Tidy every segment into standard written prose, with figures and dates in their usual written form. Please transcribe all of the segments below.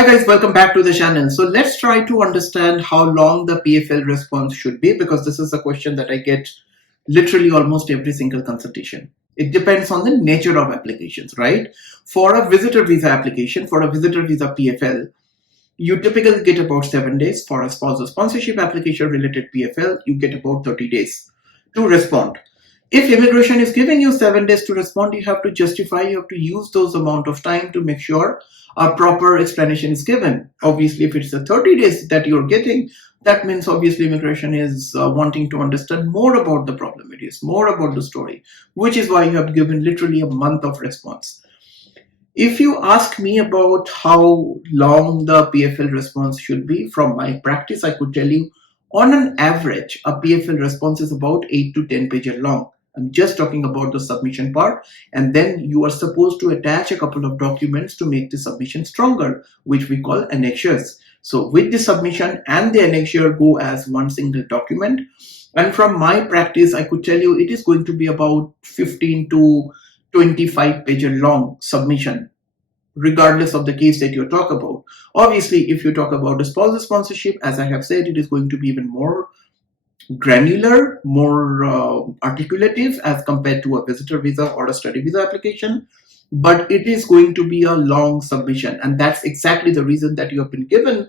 Hi guys, welcome back to the channel. So let's try to understand how long the PFL response should be, because this is a question that I get literally almost every single consultation. It depends on the nature of applications, right? For a visitor visa application, for a visitor visa PFL, you typically get about 7 days. For a spousal sponsorship application related PFL, you get about 30 days to respond. If immigration is giving you 7 days to respond, you have to justify, you have to use those amount of time to make sure a proper explanation is given. Obviously, if it's the 30 days that you're getting, that means obviously immigration is wanting to understand more about the problem. It is more about the story, which is why you have given literally a month of response. If you ask me about how long the PFL response should be, from my practice, I could tell you on an average, a PFL response is about 8 to 10 pages long. I'm just talking about the submission part, and then you are supposed to attach a couple of documents to make the submission stronger, which we call annexures. So with the submission and the annexure go as one single document. And from my practice, I could tell you it is going to be about 15 to 25 page long submission, regardless of the case that you talk about. Obviously, if you talk about the spousal sponsorship, as I have said, it is going to be even more granular, more articulative as compared to a visitor visa or a study visa application, but it is going to be a long submission, and that's exactly the reason that you have been given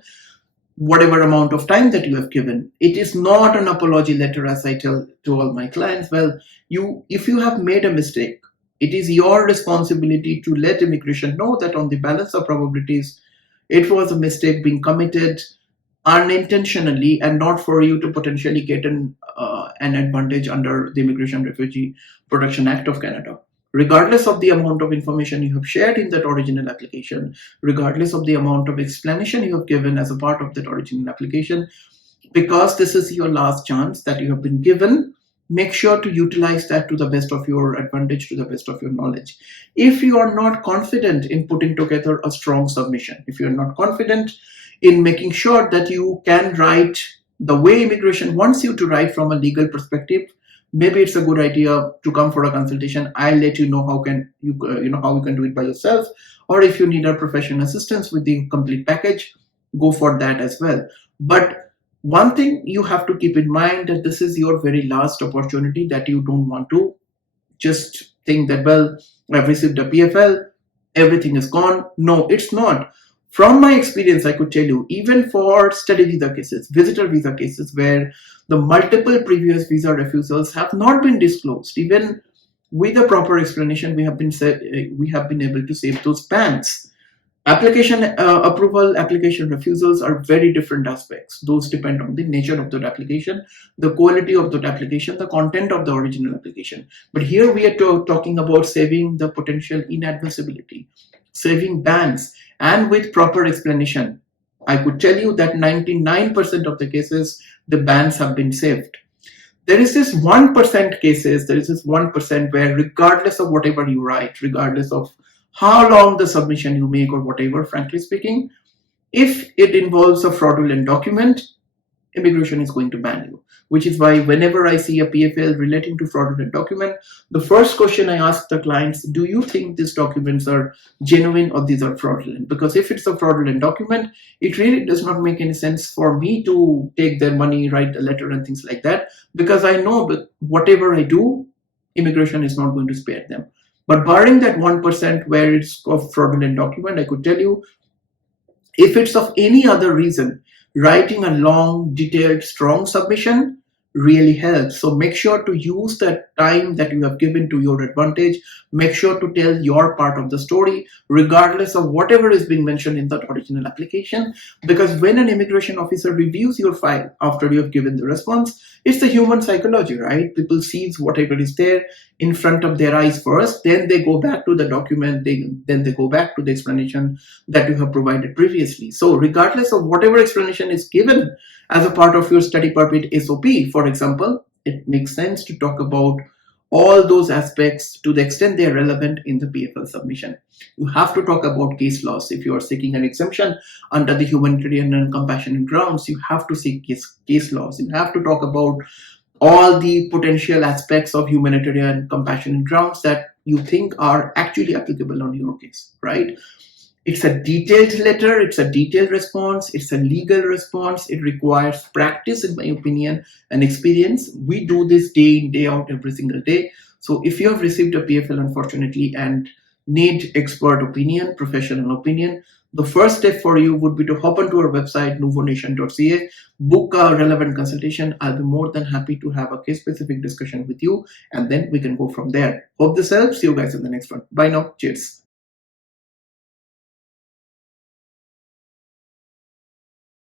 whatever amount of time that you have given. It is not an apology letter, as I tell to all my clients. Well, if you have made a mistake, it is your responsibility to let immigration know that on the balance of probabilities, it was a mistake being committed unintentionally, and not for you to potentially get an advantage under the Immigration Refugee Protection Act of Canada. Regardless of the amount of information you have shared in that original application, regardless of the amount of explanation you have given as a part of that original application, because this is your last chance that you have been given, make sure to utilize that to the best of your advantage, to the best of your knowledge. If you are not confident in putting together a strong submission, if you are not confident in making sure that you can write the way immigration wants you to write from a legal perspective, maybe it's a good idea to come for a consultation. I'll let you know how you can do it by yourself, or if you need a professional assistance with the complete package, go for that as well. But one thing you have to keep in mind, that this is your very last opportunity, that you don't want to just think that, well, I've received a PFL, everything is gone. No, it's not. From my experience, I could tell you, even for study visa cases, visitor visa cases, where the multiple previous visa refusals have not been disclosed, even with a proper explanation, we have been able to save those bans. Application approval, application refusals are very different aspects. Those depend on the nature of that application, the quality of that application, the content of the original application. But here we are talking about saving the potential inadmissibility, saving bans, and with proper explanation. I could tell you that 99% of the cases, the bans have been saved. There is this 1% cases, there is this 1% where, regardless of whatever you write, regardless of how long the submission you make or whatever, frankly speaking, if it involves a fraudulent document, immigration is going to ban you. Which is why whenever I see a PFL relating to fraudulent document, the first question I ask the clients, do you think these documents are genuine or these are fraudulent? Because if it's a fraudulent document, it really does not make any sense for me to take their money, write a letter and things like that, because I know that whatever I do, immigration is not going to spare them. But barring that 1% where it's a fraudulent document, I could tell you, if it's of any other reason, writing a long, detailed, strong submission really helps. So make sure to use that time that you have given to your advantage. Make sure to tell your part of the story, regardless of whatever is being mentioned in that original application. Because when an immigration officer reviews your file after you have given the response, it's the human psychology, right? People sees whatever is there in front of their eyes first, then they go back to the document, then they go back to the explanation that you have provided previously. So regardless of whatever explanation is given as a part of your study permit SOP, for example, it makes sense to talk about all those aspects to the extent they are relevant in the PFL submission. You have to talk about case laws. If you are seeking an exemption under the humanitarian and compassionate grounds, you have to seek case laws. You have to talk about all the potential aspects of humanitarian and compassionate grounds that you think are actually applicable on your case, right? It's a detailed letter, it's a detailed response, it's a legal response. It requires practice, in my opinion, and experience. We do this day in, day out, every single day. So if you have received a PFL, unfortunately, and need expert opinion, professional opinion, the first step for you would be to hop onto our website, nuvonation.ca, book a relevant consultation. I'll be more than happy to have a case specific discussion with you, and then we can go from there. Hope this helps. See you guys in the next one. Bye now. Cheers.